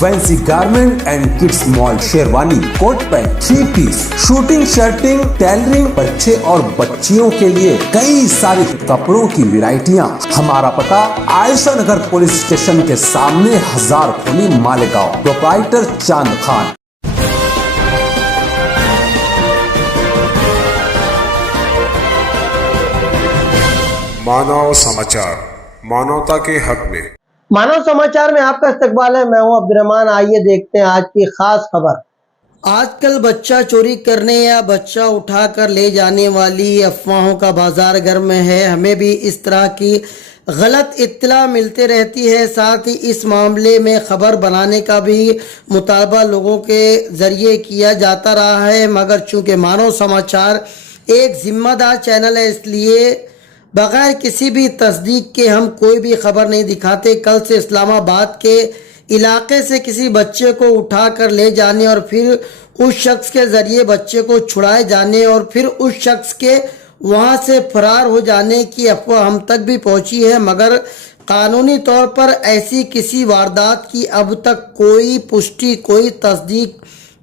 Fancy garment and kids mall, sherwani, coat pant, 3 piece, suiting, shirting, tailoring, बच्चे और बच्चियों के लिए कई सारे कपड़ों की वैरायटियां। हमारा पता आयशा नगर पुलिस स्टेशन के सामने, हजार खोली, मालेगांव। प्रोप्राइटर चांद खान। मानव समाचार, मानवता के हक में। मानव समाचार में आपका इस्तकबाल है। मैं हूं अब्दुर्रहमान। आइए देखते हैं आज की खास खबर। आजकल बच्चा चोरी करने या बच्चा उठाकर ले जाने वाली अफवाहों का बाजार गर्म है। हमें भी इस तरह की गलत इत्तला मिलती रहती है। साथ ही इस मामले में खबर बनाने का भी मुतालबा लोगों के जरिए किया जाता रहा है, मगर चूंकि मानव समाचार एक जिम्मेदार चैनल है, इसलिए बगैर किसी भी तस्दीक के हम कोई भी खबर नहीं दिखाते। कल से इस्लामाबाद के इलाके से किसी बच्चे को उठा कर ले जाने और फिर उस शख्स के ज़रिए बच्चे को छुड़ाए जाने और फिर उस शख्स के वहां से फरार हो जाने की अफवाह हम तक भी पहुंची है, मगर कानूनी तौर पर ऐसी किसी वारदात की अब तक कोई पुष्टि, कोई तस्दीक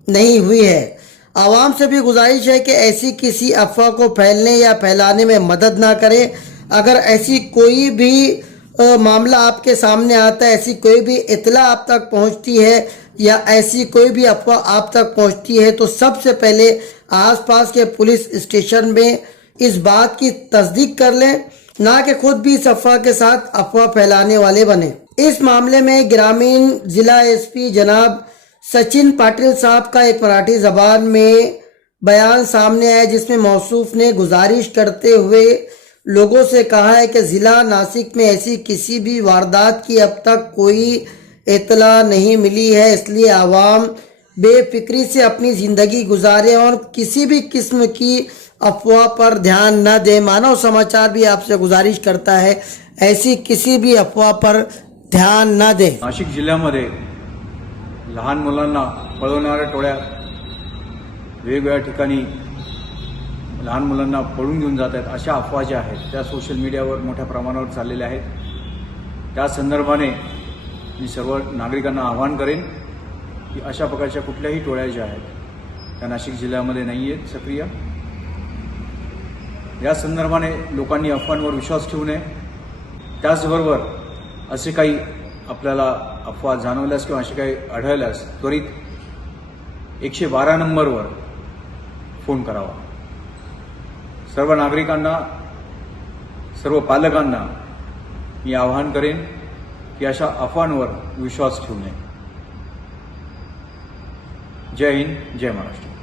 नहीं हुई है। आवाम से भी गुजारिश है कि ऐसी किसी अफवाह को फैलने या फैलाने में मदद ना करें। अगर ऐसी कोई भी मामला आपके सामने आता है, ऐसी कोई भी इत्तला आप तक पहुंचती है या ऐसी कोई भी अफवाह आप तक पहुंचती है, तो सबसे पहले आसपास के पुलिस स्टेशन में इस बात की तस्दीक कर लें, ना कि खुद भी इस अफवाह के साथ अफवाह फैलाने वाले बने। इस मामले में ग्रामीण जिला एसपी जनाब सचिन पाटिल साहब का एक मराठी जबान में बयान सामने आया, जिसमें मौसूफ ने गुजारिश करते हुए लोगों से कहा है कि ज़िला नासिक में ऐसी किसी भी वारदात की अब तक कोई इत्तला नहीं मिली है, इसलिए आवाम बेफिक्री से अपनी ज़िंदगी गुजारें और किसी भी किस्म की अफवाह पर ध्यान न दें। मानव समाचार भी आपसे गुजारिश करता है ऐसी किसी भी अफवाह पर ध्यान न दें। नाशिक जिल्ह्यामध्ये लहान मुलांना पळवणाऱ्या टोळ्या वेगवेगळ्या ठिकाणी लहान मुलांना पळून घेऊन जात आहेत, अशा अफवा ज्या आहेत त्या सोशल मीडियावर मोठ्या प्रमाणावर चाललेल्या आहेत। त्या संदर्भाने मी सर्व नागरिकांना आवाहन करेन की अशा प्रकारच्या कुठल्याही टोळ्या ज्या आहेत त्या नाशिक जिल्ह्यामध्ये नाही आहेत सक्रिय। या संदर्भाने लोकांनी अफवांवर विश्वास ठेवू नये। त्याचबरोबर असे काही आपल्याला अफवा जाणवल्यास किंवा असे काही आढळल्यास त्वरित 112 नंबरवर फोन करावा। सर्व नागरिकांना, सर्व पालकांना मी आवाहन करेन की अशा अफवांवर विश्वास ठेवू नये। जय हिंद, जय महाराष्ट्र।